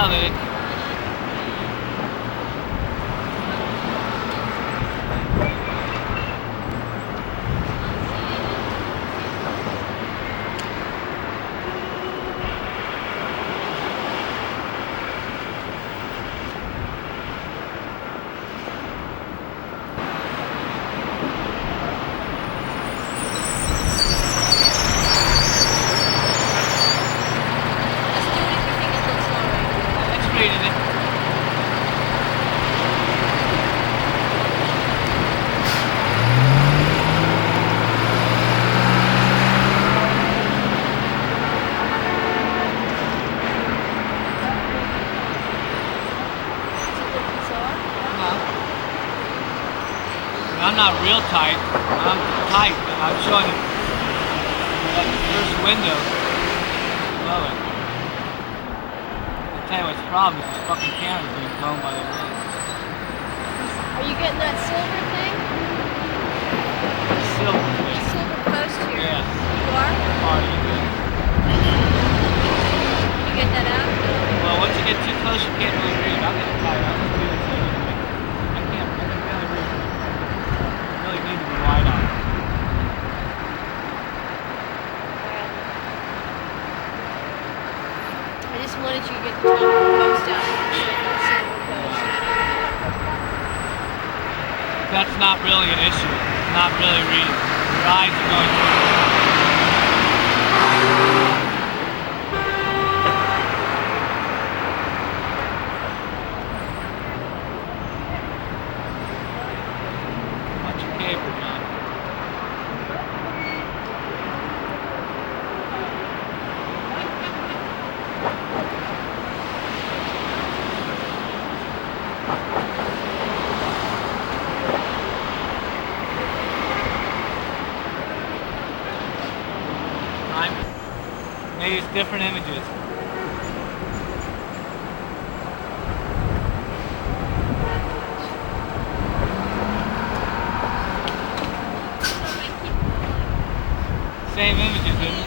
love it. I'm not real tight. I'm tight, but I'm showing it that first window. Love it. I'll tell you what's the problem is this fucking camera's being blown by the wind. Are you getting that silver thing? The silver thing. The silver post here? Yeah. You are? Oh, you good. You get that out? Well, once you get too close, you can't really read. I'm gonna try it. I'll just do it to you. I can barely read. I really need to be wide on. I just wanted you to get the top of the post out. That silver post. That's not really an issue. It's not really reading. Your eyes are going through. What's your cable, John? Maybe it's different images. Same images, isn't it?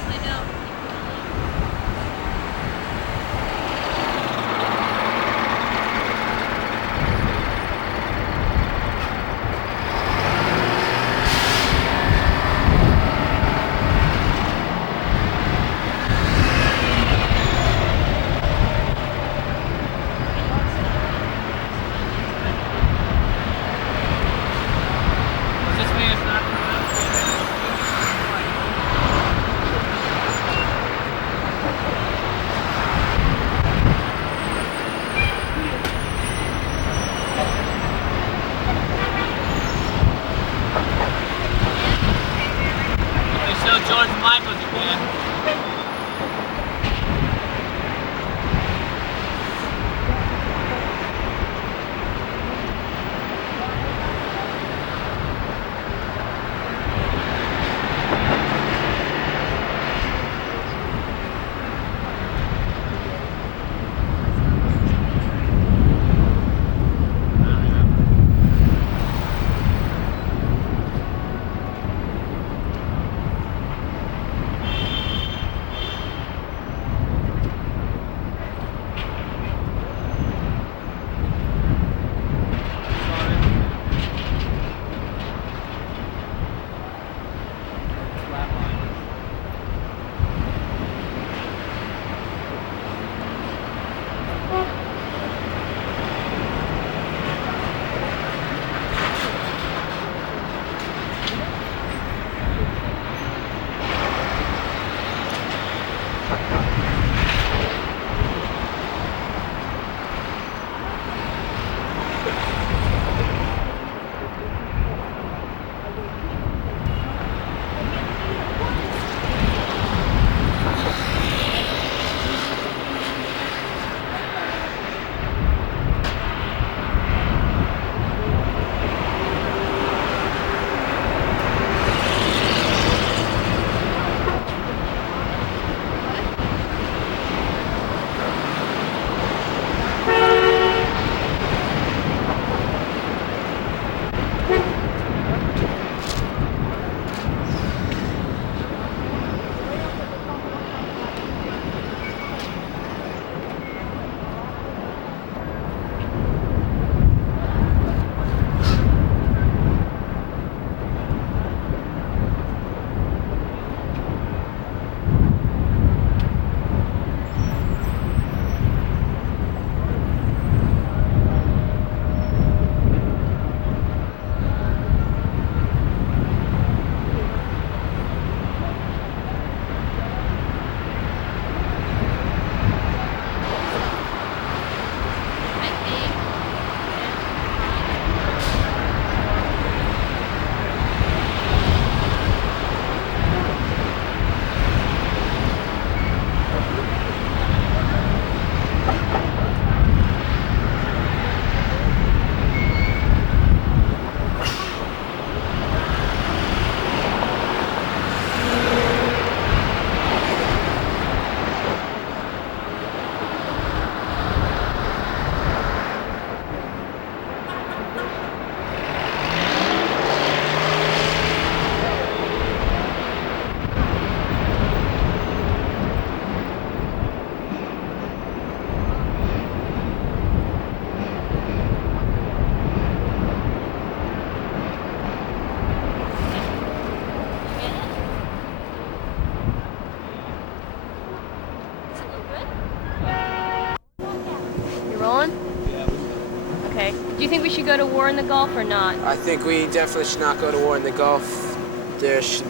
You rolling? Yeah, we will. Okay. Do you think we should go to war in the Gulf or not? I think we definitely should not go to war in the Gulf. There should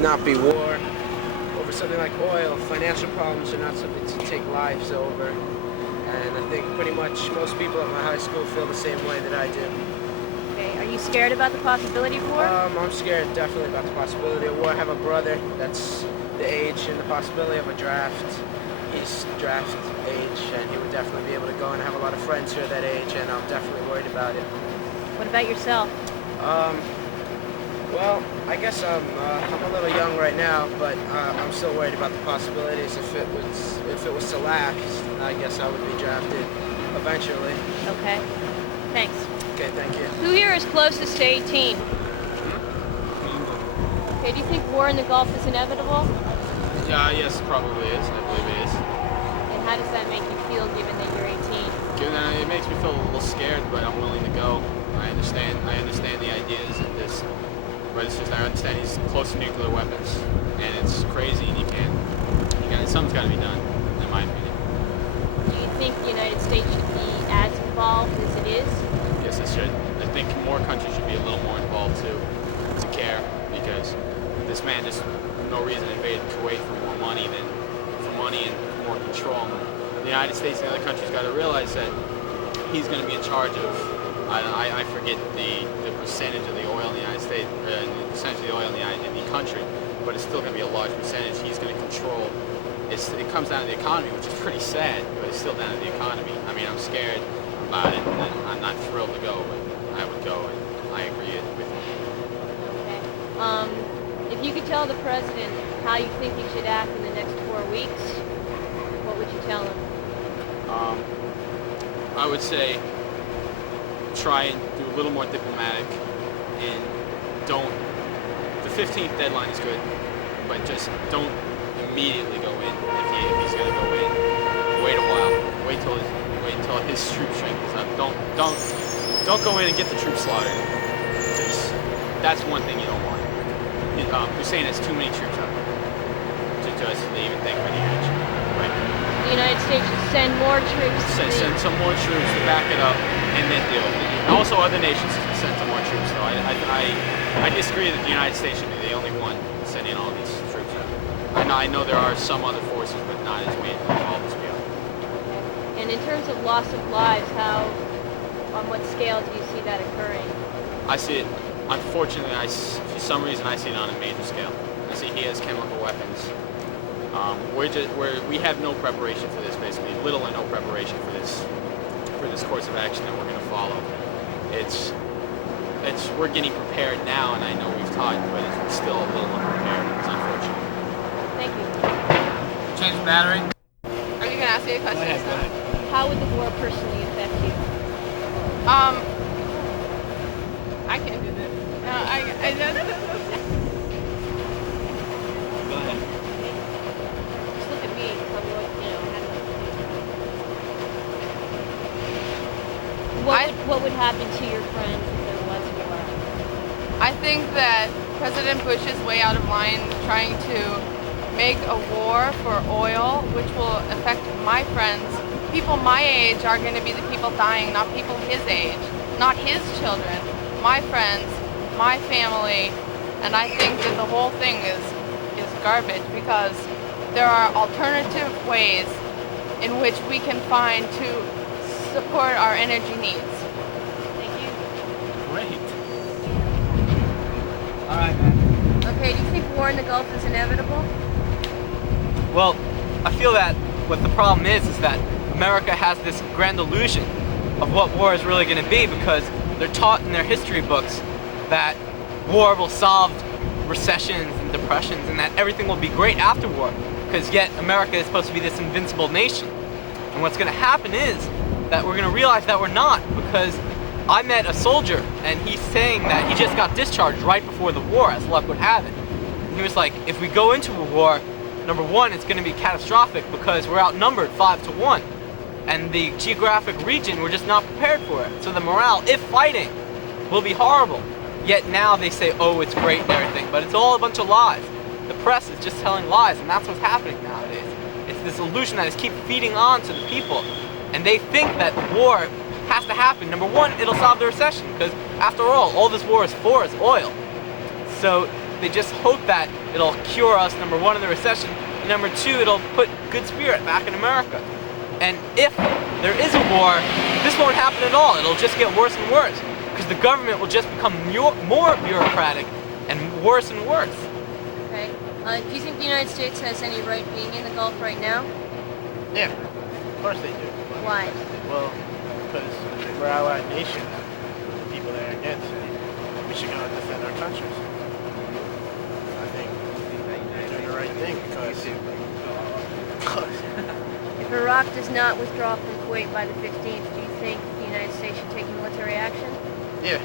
not be war over something like oil. Financial problems are not something to take lives over. And I think pretty much most people at my high school feel the same way that I do. Okay. Are you scared about the possibility of war? I'm scared definitely about the possibility of war. I have a brother that's the age and the possibility of a draft. He's draft age, and he would definitely be able to go, and I have a lot of friends who are that age, and I'm definitely worried about it. What about yourself? Well, I guess I'm a little young right now, but I'm still worried about the possibilities. If it was to last, I guess I would be drafted eventually. Okay. Thanks. Okay, thank you. Who here is closest to 18? Okay, do you think war in the Gulf is inevitable? Yes, probably is. I believe it is. And how does that make you feel given that you're 18? Given that it makes me feel a little scared, but I'm willing to go. I understand the ideas of this, but it's just I understand he's close to nuclear weapons, and it's crazy, and something's got to be done, in my opinion. Do you think the United States should be as involved as it is? Yes, it should. I think more countries should be a little more involved too, to care, because this man just no reason invaded Kuwait for more money and more control. The United States and the other countries got to realize that he's going to be in charge of. I forget the percentage of the oil in the United States, the percentage of the oil in the country, but it's still going to be a large percentage. He's going to control. It comes down to the economy, which is pretty sad, but it's still down to the economy. I mean, I'm scared about it, and I'm not thrilled to go, but I would go, and I agree with you. Okay. If you could tell the president how you think he should act in the next 4 weeks, what would you tell him? I would say try and do a little more diplomatic, and don't. The 15th deadline is good, but just don't immediately go in if he's going to go in. Wait a while. Wait until his troop strength is up. Don't go in and get the troops slaughtered. That's one thing you don't want. Hussein has too many troops up to just even think of any action. Right? The United States should send more troops. Send some more troops to back it up, and then deal with it. Also, other nations should send some more troops. Though I disagree that the United States should be the only one sending all these troops out. I know there are some other forces, but not as many all this be. And in terms of loss of lives, on what scale do you see that occurring? I see it. Unfortunately, for some reason, I see it on a major scale. I see he has chemical weapons. We have no preparation for this, basically, little or no preparation for this course of action that we're going to follow. We're getting prepared now, and I know we've talked, but it's still a little unprepared. It's unfortunate. Thank you. Change the battery. Are you gonna ask me a Go question? ahead, go ahead. How would the war personally affect you? I can't do this. No, Go ahead. Just look at me and tell me what would happen to your friends if there was war? I think that President Bush is way out of line trying to make a war for oil, which will affect my friends. People my age are going to be the people dying, not people his age, not his children, my friends, my family, and I think that the whole thing is garbage because there are alternative ways in which we can find to support our energy needs. Thank you. Great. All right, man. Okay, do you think war in the Gulf is inevitable? Well, I feel that what the problem is that America has this grand illusion of what war is really going to be because they're taught in their history books that war will solve recessions and depressions and that everything will be great after war because yet America is supposed to be this invincible nation. And what's going to happen is that we're going to realize that we're not because I met a soldier and he's saying that he just got discharged right before the war, as luck would have it. And he was like, if we go into a war, number one, it's going to be catastrophic because we're outnumbered 5-1. And the geographic region, we're just not prepared for it. So the morale, if fighting, will be horrible. Yet now they say, oh, it's great and everything. But it's all a bunch of lies. The press is just telling lies, and that's what's happening nowadays. It's this illusion that is keep feeding on to the people. And they think that war has to happen. Number one, it'll solve the recession, because after all this war is for is oil. So they just hope that it'll cure us, number one, in the recession, and number two, it'll put good spirit back in America. And if there is a war, this won't happen at all. It'll just get worse and worse, because the government will just become more bureaucratic and worse and worse. Okay. Do you think the United States has any right being in the Gulf right now? Yeah, of course they do. Why? Well, because we're an allied nation, the people that are against it. We should go and defend our countries. I think they're doing the right thing because If Iraq does not withdraw from Kuwait by the 15th, do you think the United States should take military action? yeah,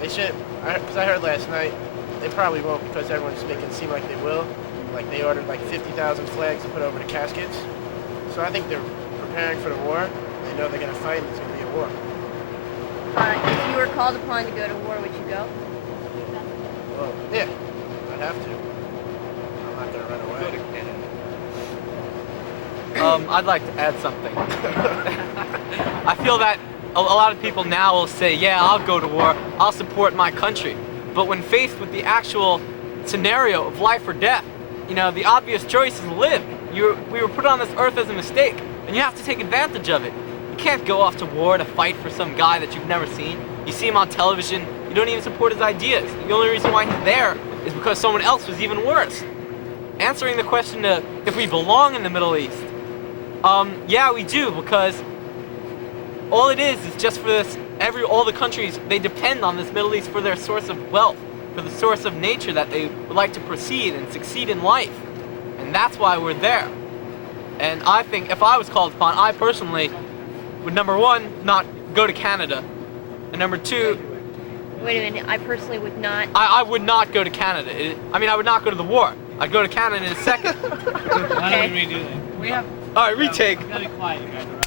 they should. Because I heard last night they probably won't because everyone's making it seem like they will. Like they ordered like 50,000 flags to put over the caskets. So I think they're preparing for the war. They know they're going to fight and it's going to be a war. If you were called upon to go to war, would you go? Well, yeah, I'd have to. I'm not going to run away. I'd like to add something. I feel that a lot of people now will say, yeah, I'll go to war, I'll support my country. But when faced with the actual scenario of life or death, you know, the obvious choice is live. We were put on this earth as a mistake, and you have to take advantage of it. You can't go off to war to fight for some guy that you've never seen. You see him on television, you don't even support his ideas. The only reason why he's there is because someone else was even worse. Answering the question if we belong in the Middle East, yeah, we do, because all it is just for this, all the countries, they depend on this Middle East for their source of wealth, for the source of nature that they would like to proceed and succeed in life. And that's why we're there. And I think if I was called upon, I personally would, number one, not go to Canada. And number two... Wait a minute, I personally would not... I would not go to Canada. I would not go to the war. I'd go to Canada in a second. Why don't we redo that? We have... Alright, retake. We gotta be quiet, you guys, alright?